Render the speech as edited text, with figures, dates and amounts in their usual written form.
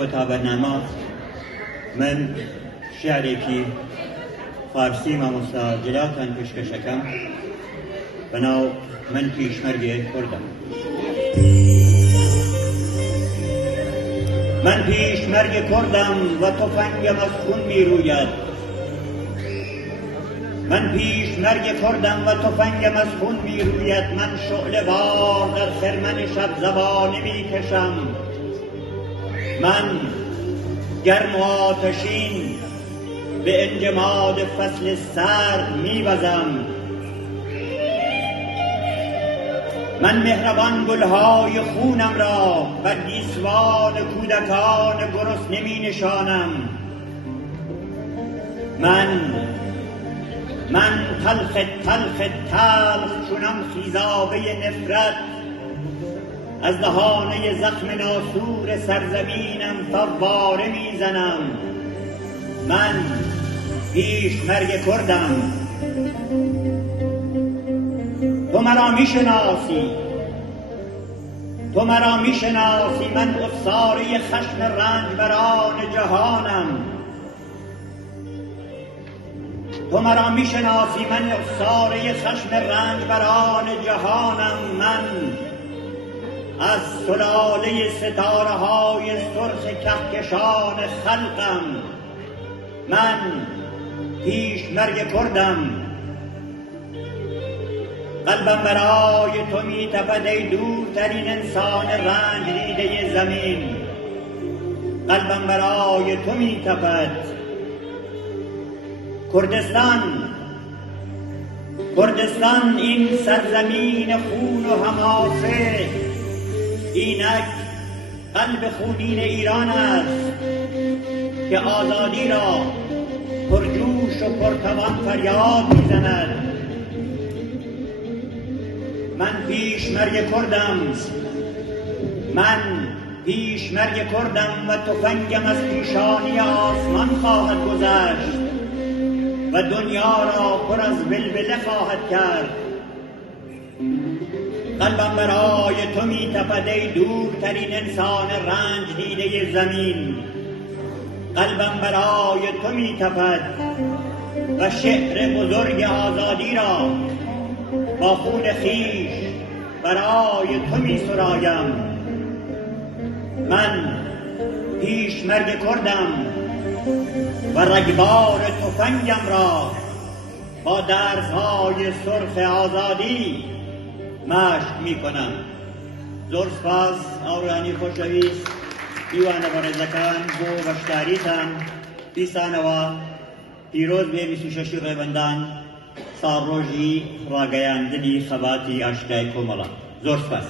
کۆتا بەرنامە من شیعرێکی فارسی مامۆستا جلاتان پێشکەشەکەم بەناو من پیشمەرگێ کوردم. من پیشمرگ کردم و تفنگم از خون می روید. من پیشمرگ کردم و تفنگم از خون می روید. من شعله وار در خرمن شب زبانه می کشم. من گرم و آتشین به انجماد فصل سرد می وزم. من مهربان گلهای خونم را بر گیسوان کودکان گرسنه می نشانم. من تلخ چونم خیزابه نفرت از دهانه زخم ناسور سرزمینم فواره می زنم. من پیشمرگ کردم. تو مرا می شناسی من افساره خشم رنجبران جهانم. تو مرا می شناسی من افساره خشم رنجبران جهانم. من از سلاله ستاره های سرخ کهکشان خلقم. من پیشمرگ کردم. قلبم برای تو می تپد ای دورترین انسان رنج دیده زمین. قلبم برای تو می تپد. کردستان این سرزمین خون و حماسه، اینک قلب خونین ایران است که آزادی را پرجوش و پرتوان فریاد میزند. من پیشمرگ کردم و تفنگم از پیشانی آسمان خواهد گذشت و دنیا را پر از ولوله خواهد کرد. قلبم برای تو می تپد ای دورترین انسان رنج دیده زمین. قلبم برای تو می تپد و شعر بزرگ آزادی را با خون خویش برای تو می سرایم. من پیشمرگ کردم و رگبار تفنگم را با درس‌های سرخ آزادی مشق می کنم. زۆر سپاس ئاوڕانی خۆشەویست، میوانە بەڕێزەکان بۆ بەشداریتان. دیسانەوە پیرۆز بێ 26 ڕێبەندان ساڵ ڕۆژی ڕاگەیاندنی خەباتی ئاشتای کۆمەڵە. زۆر سپاس.